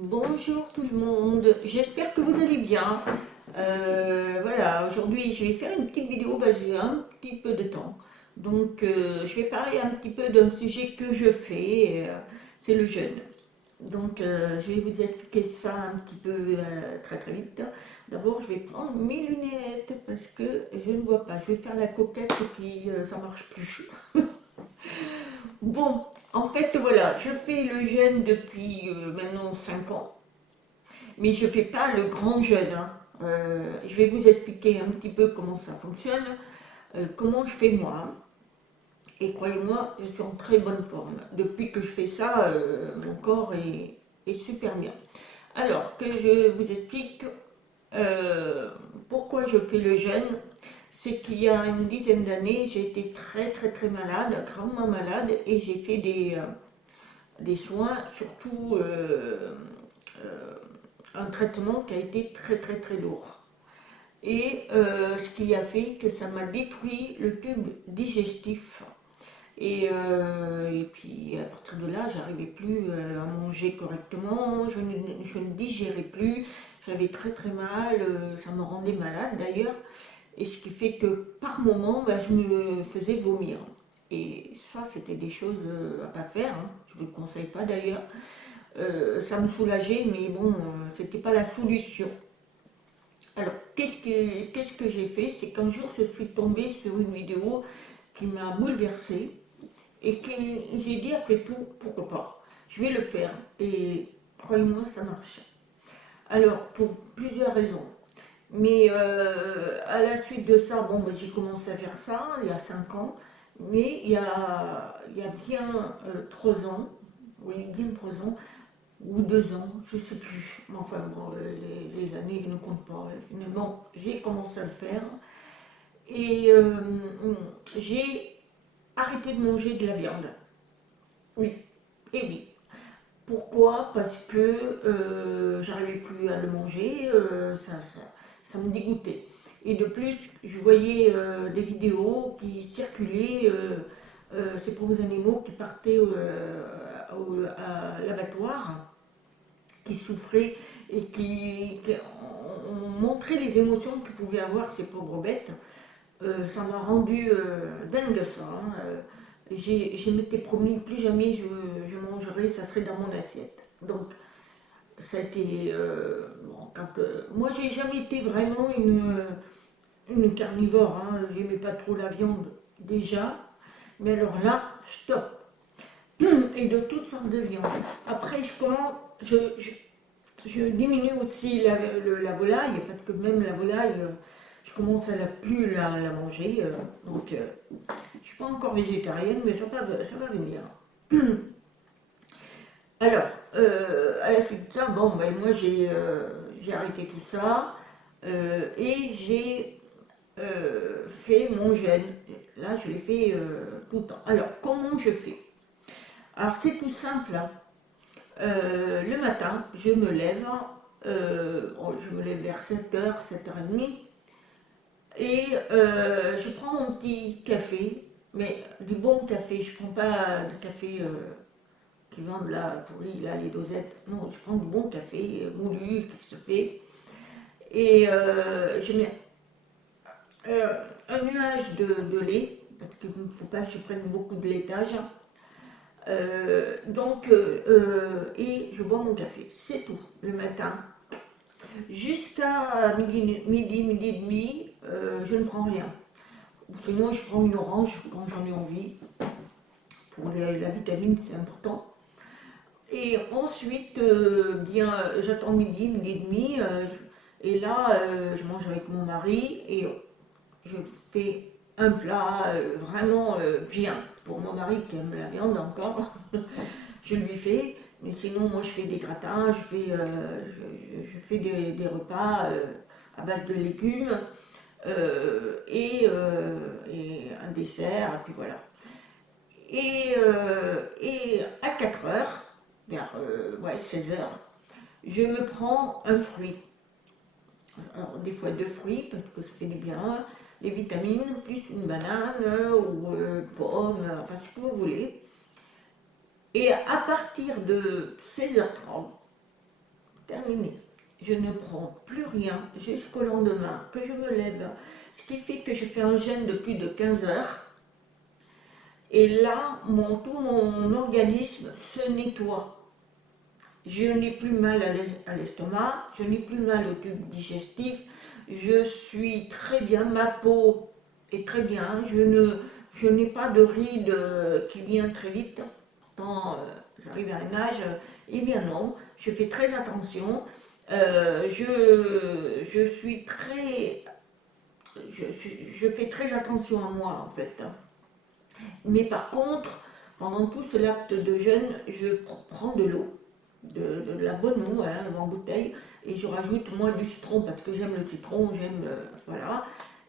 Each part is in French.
Bonjour tout le monde, j'espère que vous allez bien. Voilà, aujourd'hui je vais faire une petite vidéo, j'ai un petit peu de temps. Donc je vais parler un petit peu d'un sujet que je fais, c'est le jeûne. Donc je vais vous expliquer ça un petit peu très très vite. D'abord je vais prendre mes lunettes parce que je ne vois pas. Je vais faire la coquette et puis ça marche plus. Bon, en fait voilà, je fais le jeûne depuis maintenant 5 ans. Mais je ne fais pas le grand jeûne, hein. Je vais vous expliquer un petit peu comment ça fonctionne, comment je fais moi. Et croyez-moi, je suis en très bonne forme. Depuis que je fais ça, mon corps est super bien. Alors, que je vous explique pourquoi je fais le jeûne. C'est qu'il y a une dizaine d'années, j'ai été très très très malade, gravement malade, et j'ai fait des soins, surtout euh, un traitement qui a été très très très lourd. Et ce qui a fait que ça m'a détruit le tube digestif. Et puis à partir de là, j'arrivais plus à manger correctement, je ne digérais plus, j'avais très très mal, ça me rendait malade d'ailleurs. Et ce qui fait que par moment, je me faisais vomir. Et ça, c'était des choses à pas faire, hein. Je ne vous le conseille pas d'ailleurs. Ça me soulageait, mais bon, c'était pas la solution. Alors, qu'est-ce que j'ai fait? C'est qu'un jour, je suis tombée sur une vidéo qui m'a bouleversée et qui j'ai dit après tout, pourquoi pas? Je vais le faire. Et croyez-moi, ça marche. Alors, pour plusieurs raisons. Mais à la suite de ça, j'ai commencé à faire ça il y a 5 ans. Mais il y a bien 3 ans, oui, bien 3 ans, ou 2 ans, je sais plus. Mais enfin, bon, les années ne comptent pas. Finalement, j'ai commencé à le faire et j'ai arrêté de manger de la viande. Oui, et oui. Pourquoi? Parce que j'arrivais plus à le manger, ça me dégoûtait. Et de plus, je voyais des vidéos qui circulaient, ces pauvres animaux qui partaient à l'abattoir qui souffraient et qui ont montré les émotions que pouvaient avoir ces pauvres bêtes. Ça m'a rendu dingue ça, hein. Je m'étais promis plus jamais je mangerai, ça serait dans mon assiette. Donc ça a été bon, moi j'ai jamais été vraiment une carnivore, hein. J'aimais pas trop la viande déjà, mais alors là, stop. Et de toutes sortes de viande. Après je commence, je diminue aussi la volaille, parce que même la volaille, je commence à plus la manger. Donc, je ne suis pas encore végétarienne, mais ça va venir. Alors, à la suite de ça, moi j'ai arrêté tout ça et j'ai fait mon jeûne. Là, je l'ai fait tout le temps. Alors, comment je fais? Alors, c'est tout simple, hein. Le matin, je me lève vers 7h, 7h30, et je prends mon petit café, mais du bon café, je prends pas de café qui vendent là, pourri, là, les dosettes. Non, je prends du bon café, moulu, qui se fait, et je mets un nuage de lait, parce qu'il ne faut pas que je prenne beaucoup de laitage. Et je bois mon café, c'est tout, le matin. Jusqu'à midi et demi, je ne prends rien. Sinon, je prends une orange quand j'en ai envie. Pour la vitamine, c'est important. Et ensuite, j'attends midi et demi. Et là, je mange avec mon mari et je fais un plat vraiment bien. Pour mon mari qui aime la viande encore, je lui fais. Mais sinon, moi, je fais des gratins, je fais des repas à base de légumes et un dessert, et puis voilà. Et à 4 heures, vers 16 heures, je me prends un fruit. Alors, des fois 2 fruits, parce que ça fait du bien, des vitamines, plus une banane ou pomme, enfin ce que vous voulez. Et à partir de 16h30, terminé. Je ne prends plus rien jusqu'au lendemain que je me lève. Ce qui fait que je fais un jeûne de plus de 15 heures. Et là, tout mon organisme se nettoie. Je n'ai plus mal à l'estomac, je n'ai plus mal au tube digestif, je suis très bien, ma peau est très bien, je n'ai pas de rides qui viennent très vite. Pourtant, j'arrive à un âge, eh bien non, je fais très attention. Je suis très, je fais très attention à moi en fait. Mais par contre, pendant tout ce laps de jeûne, je prends de l'eau, de la bonne eau hein, en bouteille, et je rajoute moi du citron parce que j'aime le citron, j'aime voilà.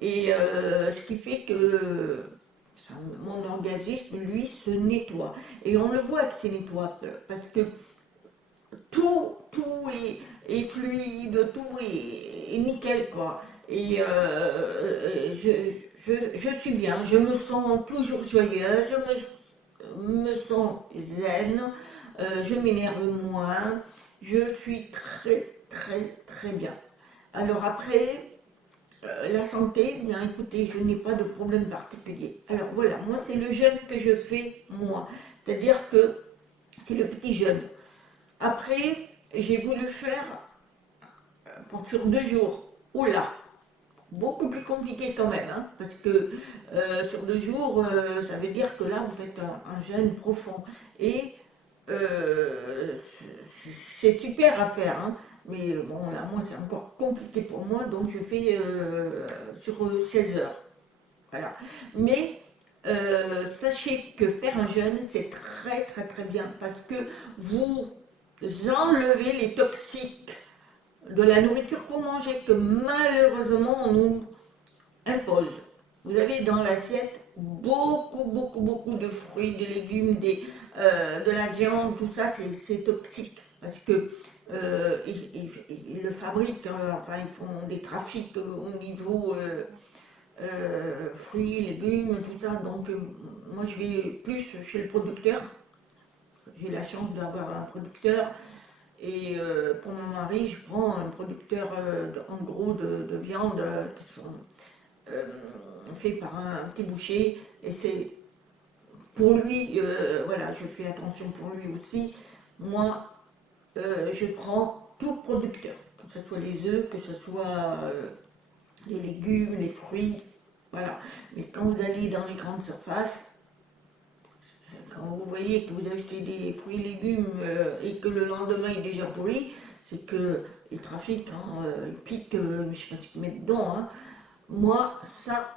Et ce qui fait que mon organisme, lui, se nettoie. Et on le voit qu'il se nettoie parce que tout est fluide, tout est nickel quoi. Et je suis bien, je me sens toujours joyeuse, me sens zen, je m'énerve moins, je suis très bien. Alors après, la santé, bien écoutez, je n'ai pas de problème particulier. Alors voilà, moi c'est le jeûne que je fais moi, c'est-à-dire que c'est le petit jeûne. Après, j'ai voulu faire sur 2 jours. Oula, beaucoup plus compliqué quand même, hein, parce que sur 2 jours, ça veut dire que là, vous faites un jeûne profond. Et c'est super à faire, hein, mais bon, là, moi, c'est encore compliqué pour moi, donc je fais sur 16 heures. Voilà. Mais sachez que faire un jeûne, c'est très bien, parce que vous enlevez les toxiques de la nourriture qu'on mangeait, que malheureusement on nous impose. Vous avez dans l'assiette beaucoup de fruits, de légumes, de la viande, tout ça, c'est toxique. Parce que ils le fabriquent, enfin ils font des trafics au niveau fruits, légumes, tout ça. Donc moi je vais plus chez le producteur. J'ai la chance d'avoir un producteur. Et pour mon mari, je prends un producteur en gros de viande qui sont faits par un petit boucher. Et c'est pour lui, voilà, je fais attention pour lui aussi. Moi, je prends tout producteur, que ce soit les œufs, que ce soit les légumes, les fruits, voilà. Mais quand vous allez dans les grandes surfaces, quand vous voyez que vous achetez des fruits et légumes et que le lendemain il est déjà pourri, c'est que ils trafiquent, hein, ils piquent, je ne sais pas ce qu'ils mettent dedans. Hein. Moi, ça,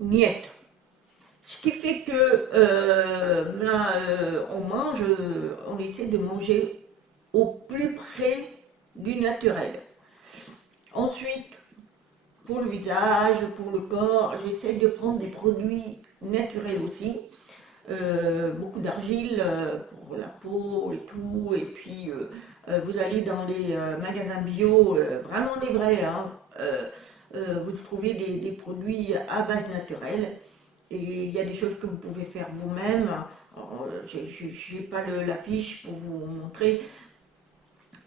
niette. Ce qui fait que on mange, on essaie de manger au plus près du naturel. Ensuite, pour le visage, pour le corps, j'essaie de prendre des produits naturels aussi. Beaucoup d'argile pour la peau et tout. Et puis vous allez dans les magasins bio, vraiment des vrais, hein, vous trouvez des produits à base naturelle. Et il y a des choses que vous pouvez faire vous-même. Je n'ai pas la fiche pour vous montrer.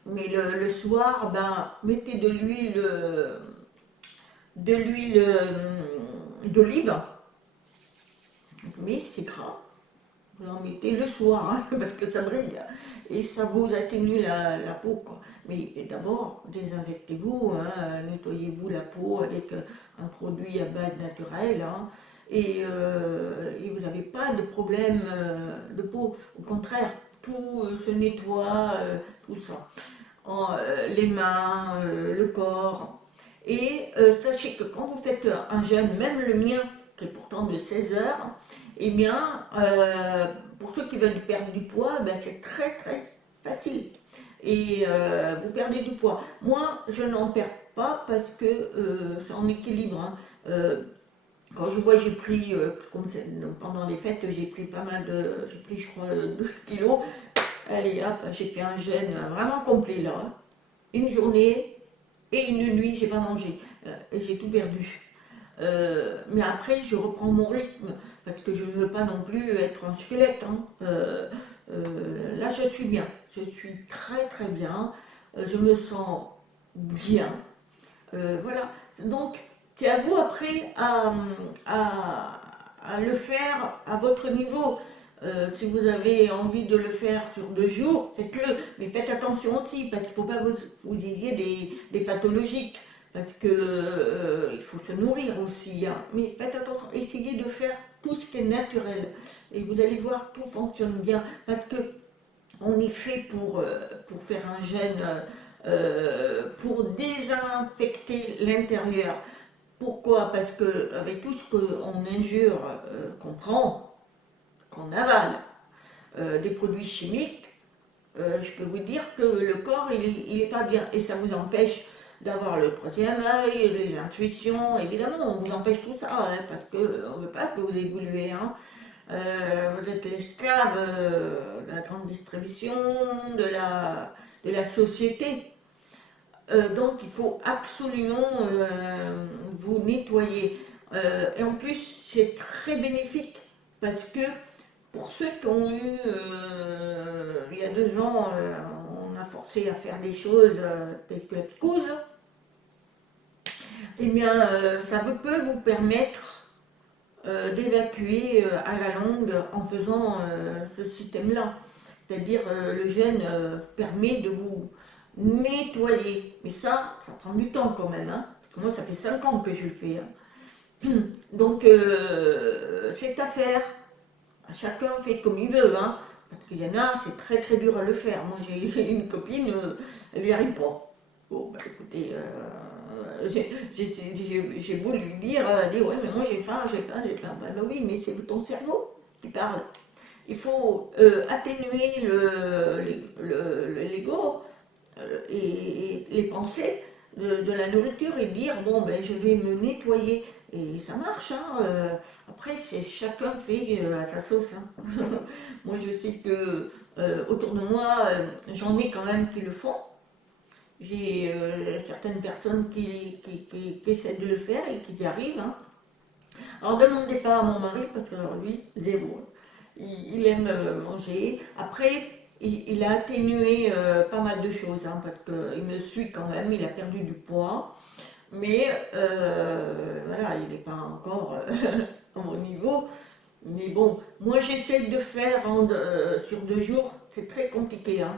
Mais le soir, ben, mettez de l'huile d'olive. Mais c'est gras. Vous en mettez le soir, hein, parce que ça brille, et ça vous atténue la peau, quoi. Mais d'abord, désinfectez-vous, hein, nettoyez-vous la peau avec un produit à base naturelle, hein, et vous n'avez pas de problème de peau. Au contraire, tout se nettoie, tout ça. Les mains, le corps. Et sachez que quand vous faites un jeûne, même le mien, qui est pourtant de 16 heures, eh bien, pour ceux qui veulent perdre du poids, ben, c'est très facile. Et vous perdez du poids. Moi, je n'en perds pas parce que c'est en équilibre. Hein. Quand je vois, j'ai pris, pendant les fêtes, j'ai pris pas mal j'ai pris, je crois, 12 kilos. Allez, hop, j'ai fait un jeûne vraiment complet là. Hein. Une journée et une nuit, j'ai pas mangé. Et j'ai tout perdu. Mais après, je reprends mon rythme, parce que je ne veux pas non plus être un squelette. Hein. Là, je suis bien. Je suis très bien. je me sens bien. Voilà. Donc, c'est à vous après à le faire à votre niveau. Si vous avez envie de le faire sur 2 jours, faites-le. Mais faites attention aussi, parce qu'il ne faut pas vous ayez des pathologiques. Parce que il faut se nourrir aussi. Hein. Mais faites attention, essayez de faire tout ce qui est naturel. Et vous allez voir, tout fonctionne bien. Parce que on est fait pour faire un jeûne, pour désinfecter l'intérieur. Pourquoi? Parce que avec tout ce qu'on injure, qu'on prend, qu'on avale, des produits chimiques, je peux vous dire que le corps, il est pas bien. Et ça vous empêche d'avoir le troisième œil, les intuitions, évidemment, on vous empêche tout ça, hein, parce qu'on ne veut pas que vous évoluez. Hein. Vous êtes l'esclave de la grande distribution, de la société. Donc il faut absolument vous nettoyer. Et en plus, c'est très bénéfique parce que pour ceux qui ont eu, il y a 2 ans, on a forcé à faire des choses telles que la picouse, eh bien, ça peut vous permettre d'évacuer à la longue en faisant ce système-là. C'est-à-dire le gène permet de vous nettoyer. Mais ça prend du temps quand même. Hein. Parce que moi, ça fait 5 ans que je le fais. Hein. Donc, c'est à faire. Chacun fait comme il veut. Hein. Parce qu'il y en a, c'est très très dur à le faire. Moi, j'ai une copine, elle n'y arrive pas. Bon, bah écoutez, j'ai beau lui dire, elle dit ouais, mais moi j'ai faim, j'ai faim, j'ai faim. Bah, oui, mais c'est ton cerveau qui parle. Il faut atténuer l'ego et les pensées de la nourriture et dire bon ben je vais me nettoyer et ça marche hein, après c'est chacun fait à sa sauce hein. Moi je sais que autour de moi j'en ai quand même qui le font. J'ai certaines personnes qui essaient de le faire et qui y arrivent hein. Alors ne demandez pas à mon mari parce que alors, lui zéro, il aime manger. Après il a atténué pas mal de choses, hein, parce qu'il me suit quand même, il a perdu du poids, mais voilà, il n'est pas encore à mon niveau. Mais bon, moi j'essaie de faire sur 2 jours, c'est très compliqué. Hein.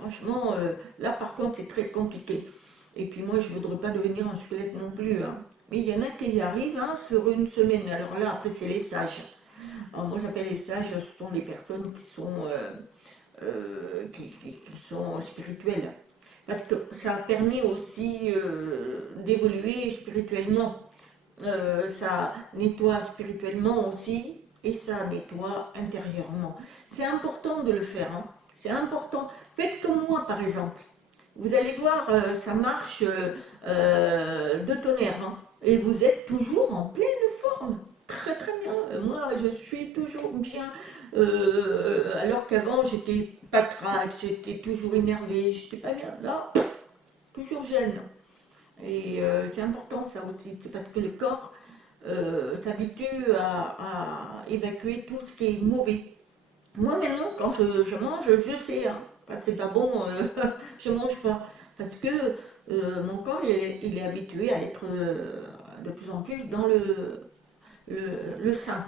Franchement, là par contre c'est très compliqué. Et puis moi je ne voudrais pas devenir un squelette non plus. Hein. Mais il y en a qui y arrivent hein, sur une semaine. Alors là, après c'est les sages. Alors moi j'appelle les sages, ce sont les personnes qui sont spirituelles. Parce que ça a permis aussi d'évoluer spirituellement. Ça nettoie spirituellement aussi et ça nettoie intérieurement. C'est important de le faire. Hein. C'est important. Faites comme moi par exemple. Vous allez voir, ça marche de tonnerre. Hein. Et vous êtes toujours en pleine forme. Très très bien. Moi, je suis toujours bien. Alors qu'avant, j'étais patraque, j'étais toujours énervée, j'étais pas bien. Là, toujours jeune. Et c'est important ça aussi. C'est parce que le corps s'habitue à évacuer tout ce qui est mauvais. Moi maintenant, quand je mange, je sais, hein, quand c'est pas bon, je mange pas. Parce que mon corps, il est habitué à être de plus en plus dans le sain,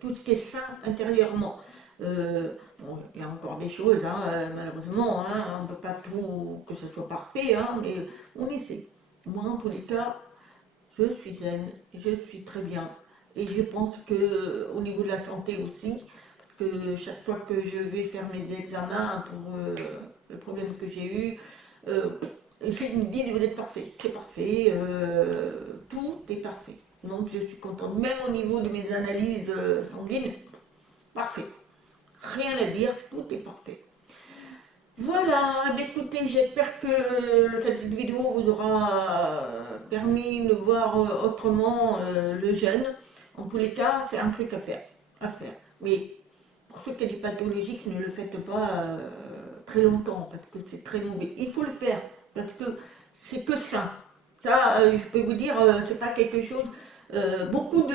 tout ce qui est sain intérieurement. Bon, il y a encore des choses, hein, malheureusement, hein, on ne peut pas tout, que ce soit parfait, hein, mais on essaie. Moi, en tous les cas, je suis zen, je suis très bien. Et je pense que au niveau de la santé aussi, que chaque fois que je vais faire mes examens pour le problème que j'ai eu, ils me disent vous êtes parfait, c'est parfait, tout est parfait. Donc je suis contente, même au niveau de mes analyses sanguines, parfait. Rien à dire, tout est parfait. Voilà, écoutez, j'espère que cette vidéo vous aura permis de voir autrement le jeûne. En tous les cas, c'est un truc à faire. Mais pour ceux qui ont des pathologies, ne le faites pas très longtemps parce que c'est très mauvais. Il faut le faire parce que c'est que ça. Ça, je peux vous dire, c'est pas quelque chose. Beaucoup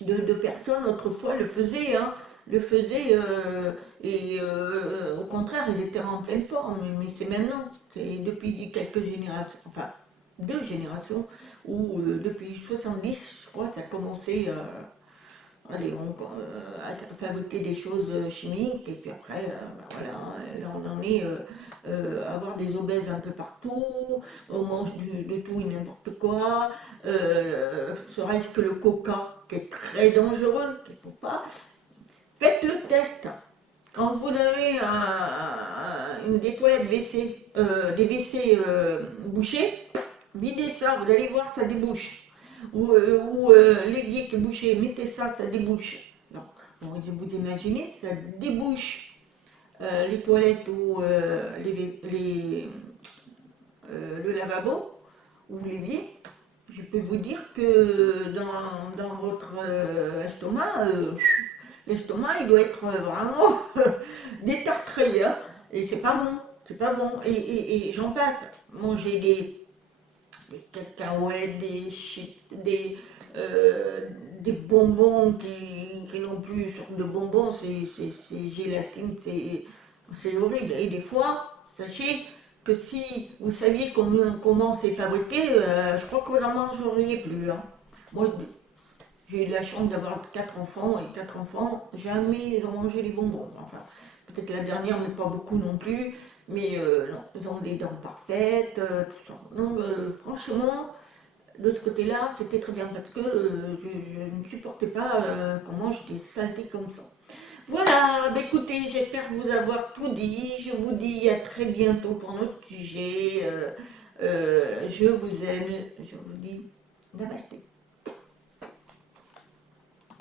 de personnes autrefois le faisaient. Hein. le faisaient et au contraire, ils étaient en pleine forme. Mais c'est maintenant, c'est depuis quelques générations, enfin 2 générations, où depuis 70, je crois, ça a commencé allez, à fabriquer des choses chimiques, et puis après, bah voilà, là on en est à avoir des obèses un peu partout, on mange de tout et n'importe quoi, serait-ce que le coca, qui est très dangereux, qu'il ne faut pas. Faites le test. Quand vous avez des toilettes WC, des WC bouchés, videz ça, vous allez voir, ça débouche. Ou l'évier qui est bouché, mettez ça, ça débouche. Donc, vous imaginez, ça débouche les toilettes ou le lavabo ou l'évier. Je peux vous dire que dans votre estomac, l'estomac il doit être vraiment détartré, hein, et c'est pas bon, c'est pas bon. Et j'en passe. Manger des cacahuètes, des chips, des bonbons qui n'ont plus une sorte de bonbons, c'est gélatine, c'est horrible. Et des fois, sachez que si vous saviez comment c'est fabriqué, je crois que vous n'en mangeriez plus, hein. Moi, j'ai eu la chance d'avoir 4 enfants, et 4 enfants, jamais ils ont mangé les bonbons. Enfin, peut-être la dernière, mais pas beaucoup non plus. Mais non, ils ont des dents parfaites, tout ça. Donc franchement, de ce côté-là, c'était très bien parce que je ne supportais pas qu'on mange des saletés comme ça. Voilà, bah écoutez, j'espère vous avoir tout dit. Je vous dis à très bientôt pour notre sujet. Je vous aime, je vous dis namasté.